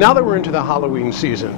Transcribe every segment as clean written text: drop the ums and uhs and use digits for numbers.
Now that we're into the Halloween season,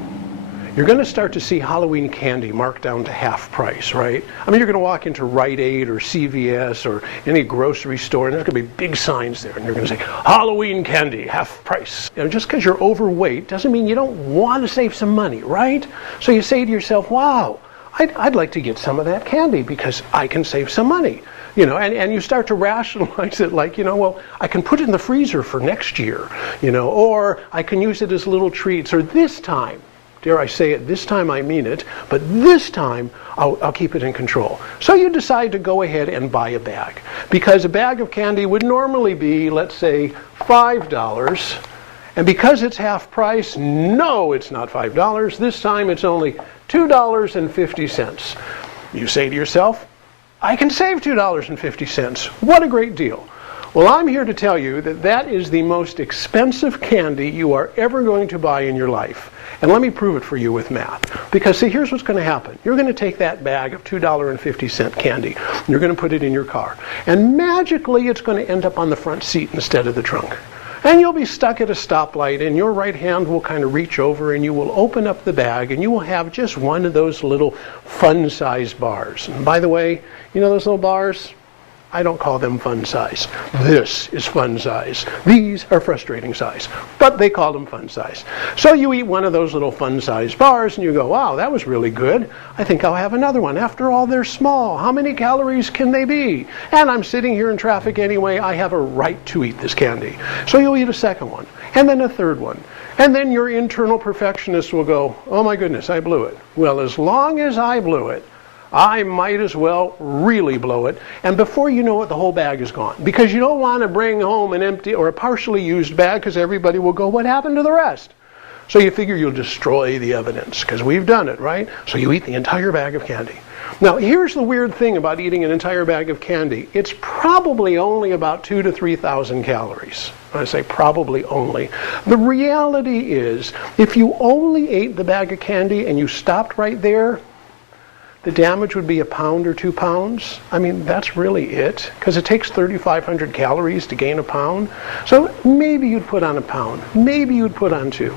you're going to start to see Halloween candy marked down to half price, right? I mean, you're going to walk into Rite Aid or CVS or any grocery store, and there's going to be big signs there, and you're going to say, Halloween candy, half price. You know, just because you're overweight doesn't mean you don't want to save some money, right? So you say to yourself, wow, I'd like to get some of that candy because I can save some money. You know, and you start to rationalize it like, you know, well, I can put it in the freezer for next year, you know, or I can use it as little treats, or this time, dare I say it, this time I mean it, but this time I'll keep it in control. So you decide to go ahead and buy a bag, because a bag of candy would normally be, let's say, $5, and because it's half price, no, it's not $5. This time it's only $2.50. You say to yourself, I can save $2.50. What a great deal. Well, I'm here to tell you that that is the most expensive candy you are ever going to buy in your life. And let me prove it for you with math. Because see, here's what's going to happen. You're going to take that bag of $2.50 candy, and you're going to put it in your car. And magically, it's going to end up on the front seat instead of the trunk. And you'll be stuck at a stoplight, and your right hand will kind of reach over, and you will open up the bag, and you will have just one of those little fun-sized bars. And by the way, you know those little bars? I don't call them fun size. This is fun size. These are frustrating size. But they call them fun size. So you eat one of those little fun size bars and you go, wow, that was really good. I think I'll have another one. After all, they're small. How many calories can they be? And I'm sitting here in traffic anyway. I have a right to eat this candy. So you'll eat a second one. And then a third one. And then your internal perfectionist will go, oh my goodness, I blew it. Well, as long as I blew it, I might as well really blow it. And before you know it, the whole bag is gone. Because you don't want to bring home an empty or a partially used bag because everybody will go, what happened to the rest? So you figure you'll destroy the evidence because we've done it, right? So you eat the entire bag of candy. Now, here's the weird thing about eating an entire bag of candy. It's probably only about 2,000 to 3,000 calories. I say probably only. The reality is, if you only ate the bag of candy and you stopped right there, the damage would be a pound or 2 pounds. I mean, that's really it, because it takes 3,500 calories to gain a pound. So maybe you'd put on a pound, maybe you'd put on 2.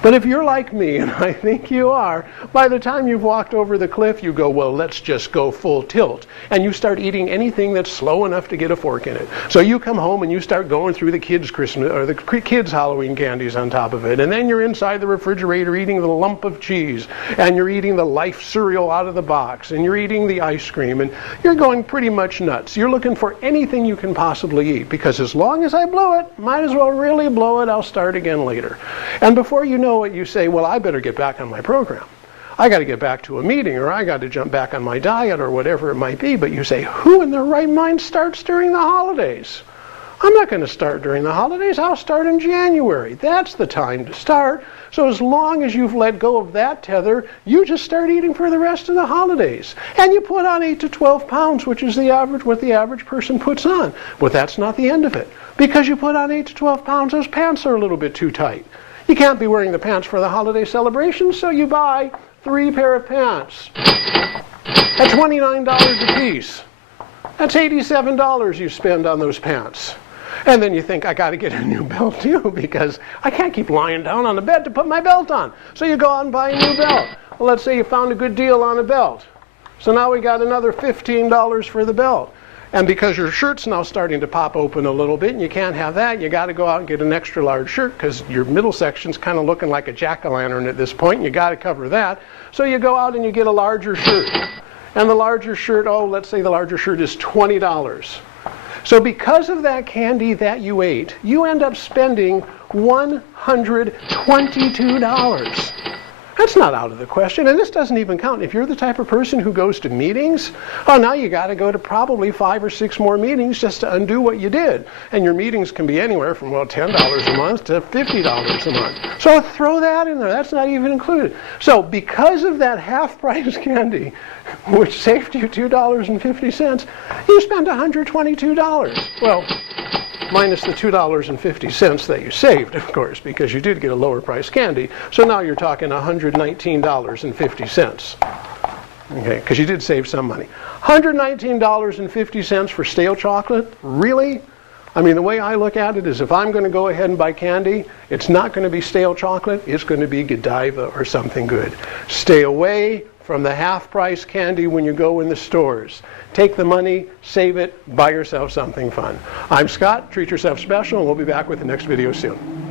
But if you're like me, and I think you are, by the time you've walked over the cliff, you go, well, let's just go full tilt. And you start eating anything that's slow enough to get a fork in it. So you come home and you start going through the kids' Christmas, or the kids' Halloween candies on top of it. And then you're inside the refrigerator eating the lump of cheese. And you're eating the Life cereal out of the box. And you're eating the ice cream. And you're going pretty much nuts. You're looking for anything you can possibly eat. Because as long as I blow it, might as well really blow it. I'll start again later. And before you know it, you say, well, I better get back on my program. I got to get back to a meeting, or I got to jump back on my diet, or whatever it might be. But you say, who in their right mind starts during the holidays? I'm not going to start during the holidays. I'll start in January. That's the time to start. So as long as you've let go of that tether, you just start eating for the rest of the holidays. And you put on 8 to 12 pounds, which is the average, what the average person puts on. But that's not the end of it. Because you put on 8 to 12 pounds, those pants are a little bit too tight. You can't be wearing the pants for the holiday celebration, so you buy 3 pair of pants. That's $29 a piece. That's $87 you spend on those pants. And then you think, I got to get a new belt too, because I can't keep lying down on the bed to put my belt on. So you go out and buy a new belt. Well, let's say you found a good deal on a belt. So now we got another $15 for the belt. And because your shirt's now starting to pop open a little bit, and you can't have that, you got to go out and get an extra large shirt because your middle section's kind of looking like a jack-o'-lantern at this point, and you got to cover that. So you go out and you get a larger shirt. And the larger shirt, oh, let's say the larger shirt is $20. So because of that candy that you ate, you end up spending $122. That's not out of the question, and this doesn't even count. If you're the type of person who goes to meetings, oh, now you got to go to probably 5 or 6 more meetings just to undo what you did. And your meetings can be anywhere from, well, $10 a month to $50 a month. So throw that in there. That's not even included. So because of that half-price candy, which saved you $2.50, you spent $122. Well, minus the $2.50 that you saved, of course, because you did get a lower price candy. So now you're talking $119.50. Okay, because you did save some money. $119.50 for stale chocolate? Really? I mean, the way I look at it is if I'm going to go ahead and buy candy, it's not going to be stale chocolate, it's going to be Godiva or something good. Stay away from the half-price candy when you go in the stores. Take the money, save it, buy yourself something fun. I'm Scott, treat yourself special, and we'll be back with the next video soon.